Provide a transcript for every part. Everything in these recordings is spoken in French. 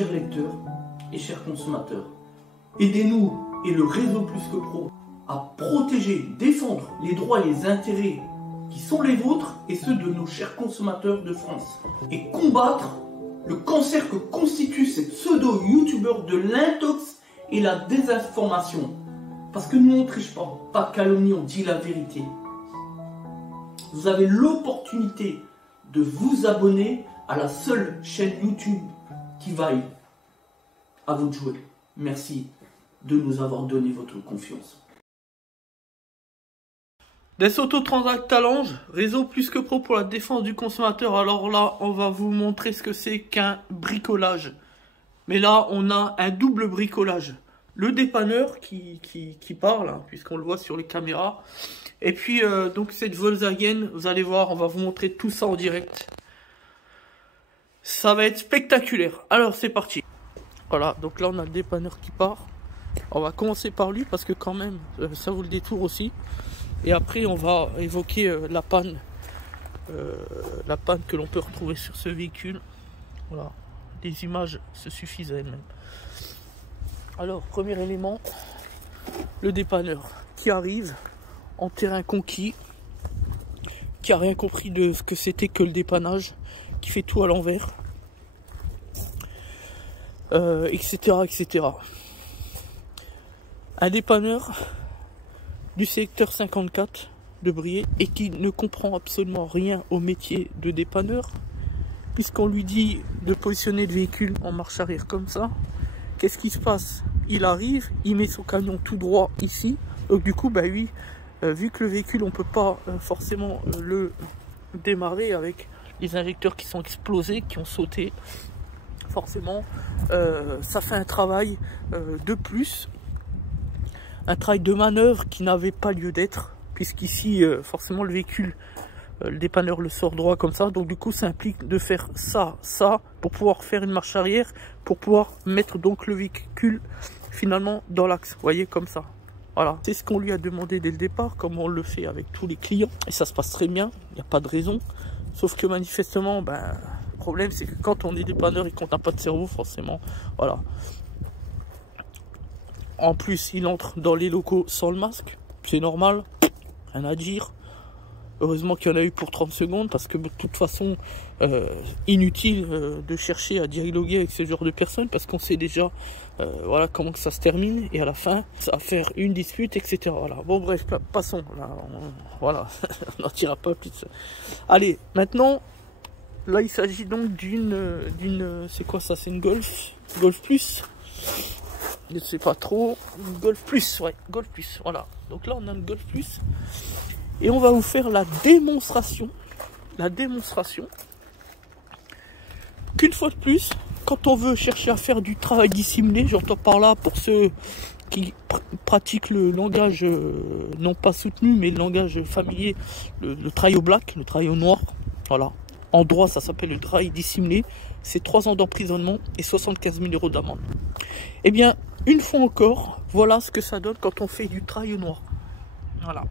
chers lecteurs et chers consommateurs. Aidez-nous et le réseau Plus que Pro à protéger, défendre les droits et les intérêts qui sont les vôtres et ceux de nos chers consommateurs de France. Et combattre le cancer que constituent ces pseudo-youtubeurs de l'intox et la désinformation. Parce que nous on ne triche pas de calomnie, on dit la vérité. Vous avez l'opportunité de vous abonner à la seule chaîne YouTube qui vaille. À vous de jouer. Merci de nous avoir donné votre confiance. Des autotransacts Talange, réseau Plus que Pro pour la défense du consommateur. Alors là, on va vous montrer ce que c'est qu'un bricolage. Mais là, on a un double bricolage. Le dépanneur qui parle, hein, puisqu'on le voit sur les caméras. Et puis, donc cette Volkswagen, vous allez voir, on va vous montrer tout ça en direct. Ça va être spectaculaire. Alors, c'est parti. Voilà, donc là, on a le dépanneur qui part. On va commencer par lui, parce que quand même, ça vaut le détour aussi. Et après, on va évoquer la panne que l'on peut retrouver sur ce véhicule. Voilà, les images se suffisent à elles-mêmes. Alors, premier élément, le dépanneur qui arrive en terrain conquis, qui a rien compris de ce que c'était que le dépannage, qui fait tout à l'envers, etc., etc. Un dépanneur du secteur 54 de Briey et qui ne comprend absolument rien au métier de dépanneur, puisqu'on lui dit de positionner le véhicule en marche arrière comme ça. Qu'est-ce qui se passe? Il arrive, il met son camion tout droit ici, donc du coup, bah oui, vu que le véhicule, on peut pas forcément le démarrer avec les injecteurs qui sont explosés, qui ont sauté, forcément, ça fait un travail de plus, un travail de manœuvre qui n'avait pas lieu d'être, puisqu'ici, forcément, le véhicule, le dépanneur le sort droit comme ça, donc du coup, ça implique de faire ça, pour pouvoir faire une marche arrière, pour pouvoir mettre donc le véhicule finalement dans l'axe, vous voyez, comme ça. Voilà, c'est ce qu'on lui a demandé dès le départ, comme on le fait avec tous les clients, et ça se passe très bien, il n'y a pas de raison, sauf que manifestement, ben, le problème c'est que quand on est dépanneur et qu'on n'a pas de cerveau, forcément, voilà. En plus, il entre dans les locaux sans le masque, c'est normal, rien à dire. Heureusement qu'il y en a eu pour 30 secondes, parce que de toute façon, inutile de chercher à dialoguer avec ce genre de personnes, parce qu'on sait déjà voilà comment que ça se termine, et à la fin, ça va faire une dispute, etc. Voilà. Bon bref, passons. Là, voilà, on n'en tirera pas plus. Allez, maintenant, là il s'agit donc d'une, c'est quoi ça? C'est une Golf Plus. Je ne sais pas trop. Une Golf Plus, ouais, Golf Plus, voilà. Donc là on a une Golf Plus. Et on va vous faire la démonstration qu'une fois de plus, quand on veut chercher à faire du travail dissimulé, j'entends par là pour ceux qui pratiquent le langage non pas soutenu, mais le langage familier, le travail au black, le travail au noir, voilà. En droit, ça s'appelle le travail dissimulé, c'est 3 ans d'emprisonnement et 75 000 € d'amende. Eh bien, une fois encore, voilà ce que ça donne quand on fait du travail au noir. Voilà.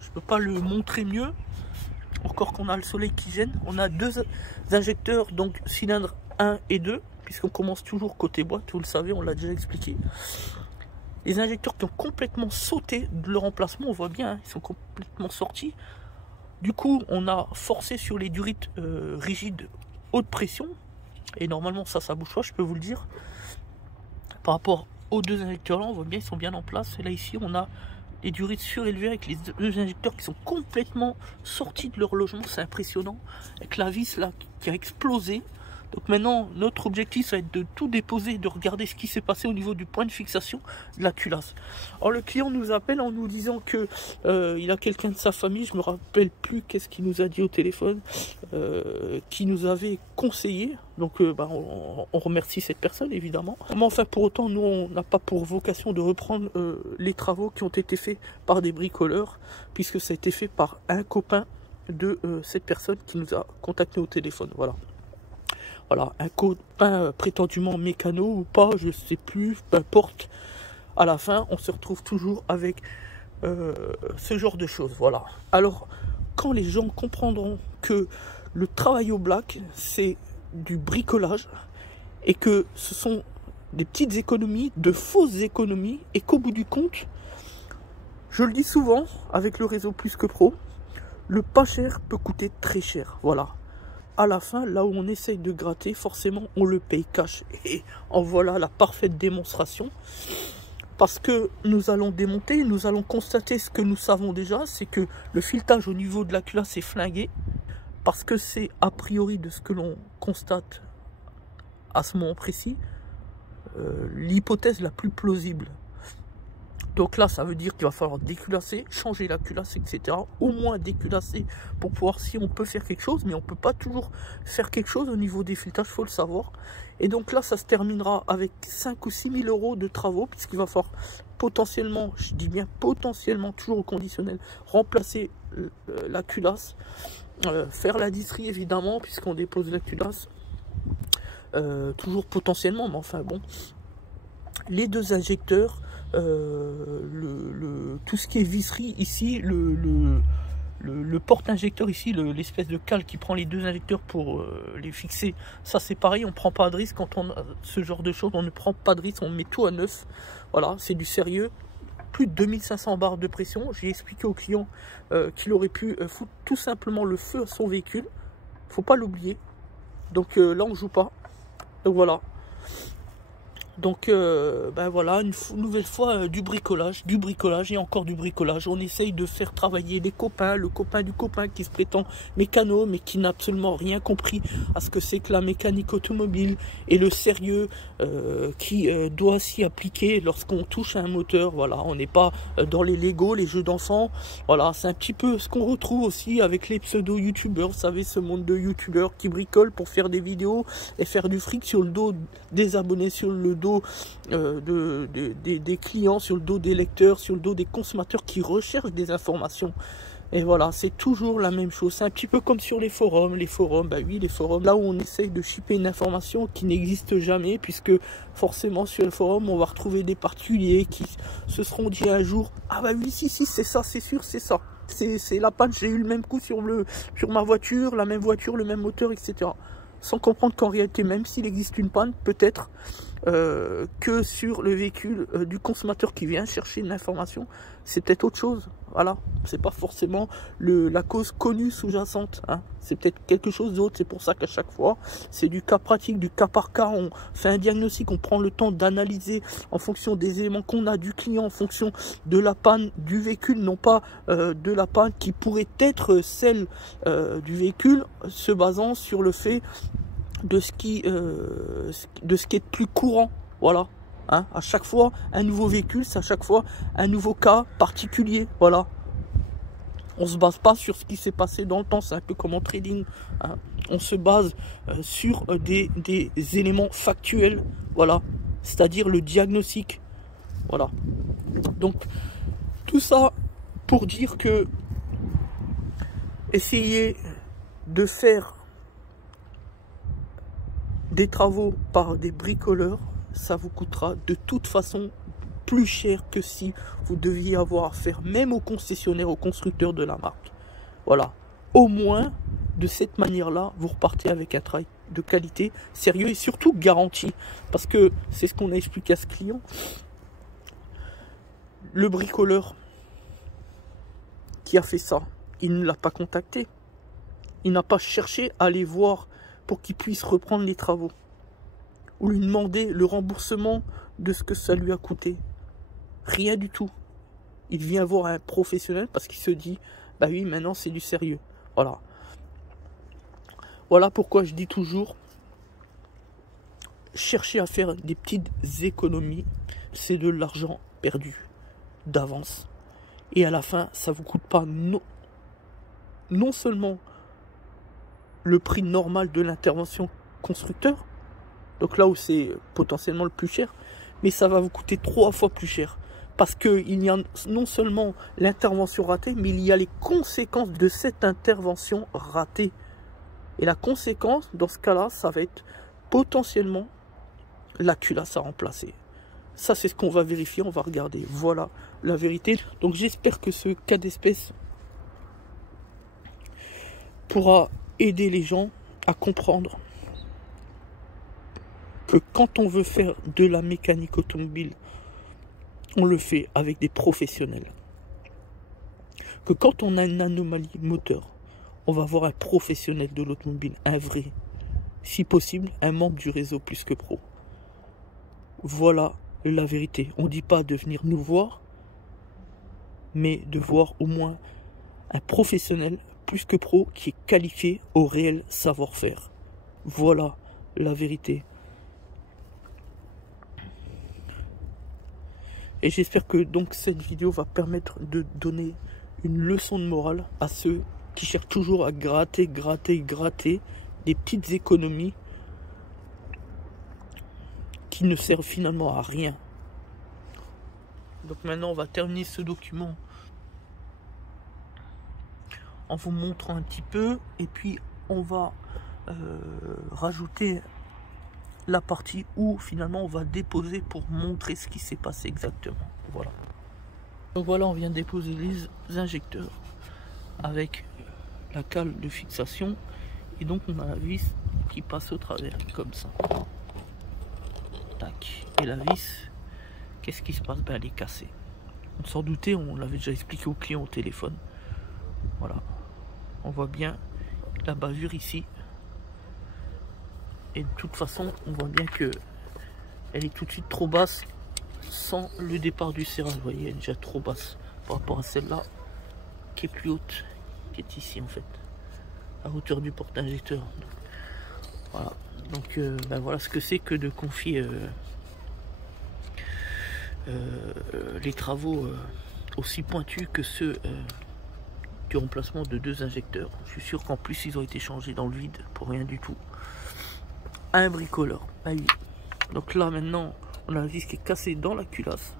Je peux pas le montrer mieux, encore qu'on a le soleil qui gêne. On a 2 injecteurs, donc cylindres 1 et 2, puisqu'on commence toujours côté boîte, vous le savez, on l'a déjà expliqué. Les injecteurs qui ont complètement sauté de leur emplacement, on voit bien, hein, ils sont complètement sortis. Du coup, on a forcé sur les durites rigides haute pression, et normalement ça bouge pas, je peux vous le dire. Par rapport aux 2 injecteurs là, on voit bien, ils sont bien en place. Et là ici, on a les durites surélevées avec les 2 injecteurs qui sont complètement sortis de leur logement, c'est impressionnant, avec la vis là qui a explosé. Donc maintenant notre objectif ça va être de tout déposer, de regarder ce qui s'est passé au niveau du point de fixation de la culasse. Alors le client nous appelle en nous disant que il a quelqu'un de sa famille, je me rappelle plus qu'est-ce qu'il nous a dit au téléphone, qui nous avait conseillé. Donc on remercie cette personne évidemment. Mais enfin pour autant nous on n'a pas pour vocation de reprendre les travaux qui ont été faits par des bricoleurs, puisque ça a été fait par un copain de cette personne qui nous a contacté au téléphone. Voilà, un copain prétendument mécano ou pas, je sais plus, peu importe. À la fin, on se retrouve toujours avec ce genre de choses. Voilà. Alors, quand les gens comprendront que le travail au black, c'est du bricolage, et que ce sont des petites économies, de fausses économies, et qu'au bout du compte, je le dis souvent avec le réseau Plus que Pro, le pas cher peut coûter très cher. Voilà. À la fin, là où on essaye de gratter, forcément, on le paye cash. Et en voilà la parfaite démonstration. Parce que nous allons démonter, nous allons constater ce que nous savons déjà, c'est que le filetage au niveau de la culasse est flingué. Parce que c'est a priori de ce que l'on constate à ce moment précis, l'hypothèse la plus plausible. Donc là, ça veut dire qu'il va falloir déculasser, changer la culasse, etc. Au moins déculasser pour pouvoir, si on peut faire quelque chose, mais on ne peut pas toujours faire quelque chose au niveau des filetages, il faut le savoir. Et donc là, ça se terminera avec 5 ou 6 000 euros de travaux, puisqu'il va falloir potentiellement, je dis bien potentiellement, toujours au conditionnel, remplacer la culasse, faire la disserie évidemment, puisqu'on dépose la culasse, toujours potentiellement, mais enfin bon. Les deux injecteurs, tout ce qui est visserie ici, le porte-injecteur ici, l'espèce de cale qui prend les deux injecteurs pour les fixer, ça c'est pareil, on ne prend pas de risque quand on a ce genre de choses, on ne prend pas de risque, on met tout à neuf, voilà, c'est du sérieux. Plus de 2500 barres de pression, j'ai expliqué au client qu'il aurait pu foutre tout simplement le feu à son véhicule, faut pas l'oublier, donc là on joue pas, donc voilà. Donc ben voilà, une nouvelle fois du bricolage et encore du bricolage. On essaye de faire travailler les copains, le copain du copain qui se prétend mécano mais qui n'a absolument rien compris à ce que c'est que la mécanique automobile et le sérieux qui doit s'y appliquer lorsqu'on touche à un moteur. Voilà, on n'est pas dans les Lego, les jeux d'enfants. Voilà, c'est un petit peu ce qu'on retrouve aussi avec les pseudo-youtubeurs. Vous savez, ce monde de youtubeurs qui bricolent pour faire des vidéos et faire du fric sur le dos des abonnés, sur le dos des clients, sur le dos des lecteurs, sur le dos des consommateurs qui recherchent des informations. Et voilà, c'est toujours la même chose. C'est un petit peu comme sur les forums. Les forums, bah oui, les forums, là où on essaye de shipper une information qui n'existe jamais, puisque forcément sur le forum, on va retrouver des particuliers qui se seront dit un jour, ah bah oui, si, c'est ça, c'est sûr, c'est ça. C'est la panne, j'ai eu le même coup sur ma voiture, la même voiture, le même moteur, etc. Sans comprendre qu'en réalité, même s'il existe une panne, peut-être que sur le véhicule du consommateur qui vient chercher une information, c'est peut-être autre chose. Voilà, c'est pas forcément la cause connue sous-jacente, hein. C'est peut-être quelque chose d'autre. C'est pour ça qu'à chaque fois, c'est du cas pratique, du cas par cas. On fait un diagnostic, on prend le temps d'analyser en fonction des éléments qu'on a du client, en fonction de la panne du véhicule, non pas de la panne qui pourrait être celle du véhicule, se basant sur le fait de ce qui est plus courant. Voilà, hein, à chaque fois un nouveau véhicule, c'est à chaque fois un nouveau cas particulier. Voilà, on se base pas sur ce qui s'est passé dans le temps. C'est un peu comme en trading, hein. On se base sur des éléments factuels. Voilà, c'est-à-dire le diagnostic. Voilà, donc tout ça pour dire que essayez de faire des travaux par des bricoleurs, ça vous coûtera de toute façon plus cher que si vous deviez avoir affaire même au concessionnaire, au constructeur de la marque. Voilà, au moins de cette manière-là, vous repartez avec un travail de qualité, sérieux et surtout garanti. Parce que c'est ce qu'on a expliqué à ce client. Le bricoleur qui a fait ça, il ne l'a pas contacté. Il n'a pas cherché à aller voir pour qu'il puisse reprendre les travaux ou lui demander le remboursement de ce que ça lui a coûté. Rien du tout. Il vient voir un professionnel parce qu'il se dit, bah oui, maintenant c'est du sérieux. Voilà. Voilà pourquoi je dis toujours, chercher à faire des petites économies, c'est de l'argent perdu d'avance. Et à la fin, ça vous coûte pas non seulement le prix normal de l'intervention constructeur, donc là où c'est potentiellement le plus cher, mais ça va vous coûter 3 fois plus cher. Parce qu'il y a non seulement l'intervention ratée, mais il y a les conséquences de cette intervention ratée. Et la conséquence, dans ce cas-là, ça va être potentiellement la culasse à remplacer. Ça, c'est ce qu'on va vérifier, on va regarder. Voilà la vérité. Donc j'espère que ce cas d'espèce pourra aider les gens à comprendre que quand on veut faire de la mécanique automobile, on le fait avec des professionnels. Que quand on a une anomalie moteur, on va voir un professionnel de l'automobile, un vrai, si possible, un membre du réseau Plus que Pro. Voilà la vérité. On ne dit pas de venir nous voir, mais de voir au moins un professionnel Plus que Pro qui est qualifié au réel savoir-faire. Voilà la vérité. Et j'espère que donc cette vidéo va permettre de donner une leçon de morale à ceux qui cherchent toujours à gratter des petites économies qui ne servent finalement à rien. Donc maintenant on va terminer ce document en vous montrant un petit peu, et puis on va rajouter la partie où finalement on va déposer pour montrer ce qui s'est passé exactement. Voilà. Donc voilà, on vient de déposer les injecteurs avec la cale de fixation, et donc on a la vis qui passe au travers comme ça. Tac. Et la vis, qu'est-ce qui se passe? Ben, elle est cassée. On s'en doutait, on l'avait déjà expliqué au client au téléphone. Voilà. On voit bien la bavure ici. Et de toute façon, on voit bien que elle est tout de suite trop basse sans le départ du serrage. Vous voyez, elle est déjà trop basse par rapport à celle-là qui est plus haute, qui est ici en fait, à hauteur du porte-injecteur. Voilà. Donc ben voilà ce que c'est que de confier les travaux aussi pointus que ceux du remplacement de 2 injecteurs. Je suis sûr qu'en plus ils ont été changés dans le vide pour rien du tout. Un bricoleur. Ah oui. Donc là maintenant on a la vis qui est cassée dans la culasse.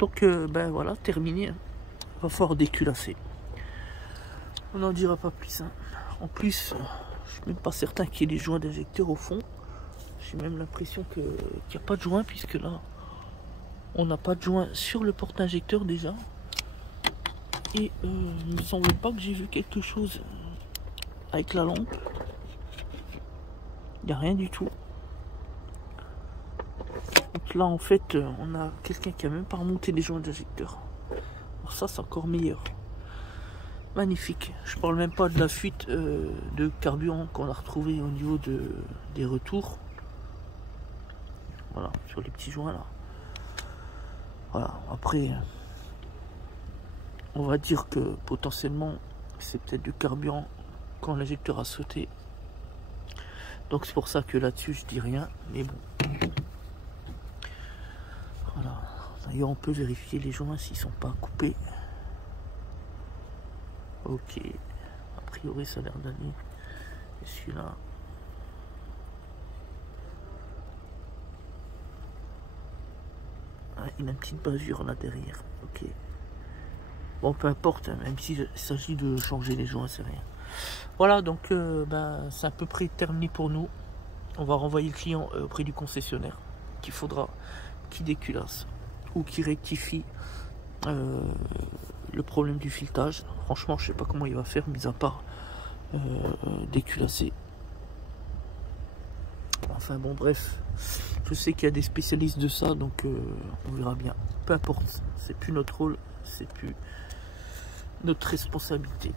Donc ben voilà, terminé. Il va falloir déculasser. On n'en dira pas plus. Hein. En plus, je suis même pas certain qu'il y ait des joints d'injecteur au fond. J'ai même l'impression qu'il n'y a pas de joint, puisque là on n'a pas de joint sur le porte-injecteur déjà. Et il me semble pas que j'ai vu quelque chose avec la lampe. Il n'y a rien du tout. Donc là en fait on a quelqu'un qui a même pas remonté les joints d'injecteur. Alors ça c'est encore meilleur. Magnifique. Je parle même pas de la fuite de carburant qu'on a retrouvé au niveau des retours. Voilà, sur les petits joints là. Voilà, après on va dire que potentiellement c'est peut-être du carburant quand l'injecteur a sauté. Donc c'est pour ça que là-dessus je dis rien, mais bon. Voilà. D'ailleurs on peut vérifier les joints s'ils sont pas coupés. Ok. A priori ça a l'air d'aller. Et celui-là. Ah, il a une petite bavure là derrière. Ok. Bon peu importe, même s'il s'agit de changer les joints, c'est rien. Voilà, donc ben, c'est à peu près terminé pour nous. On va renvoyer le client auprès du concessionnaire qu'il faudra qu'il déculasse ou qu'il rectifie le problème du filetage. Franchement, je sais pas comment il va faire, mis à part déculasser. Enfin bon, bref, je sais qu'il y a des spécialistes de ça, donc on verra bien. Peu importe, c'est plus notre rôle, c'est plus notre responsabilité.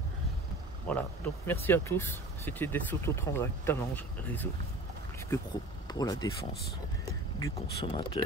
Voilà, donc merci à tous. C'était des Autotransact Talange Réseau Plus que Pro pour la défense du consommateur.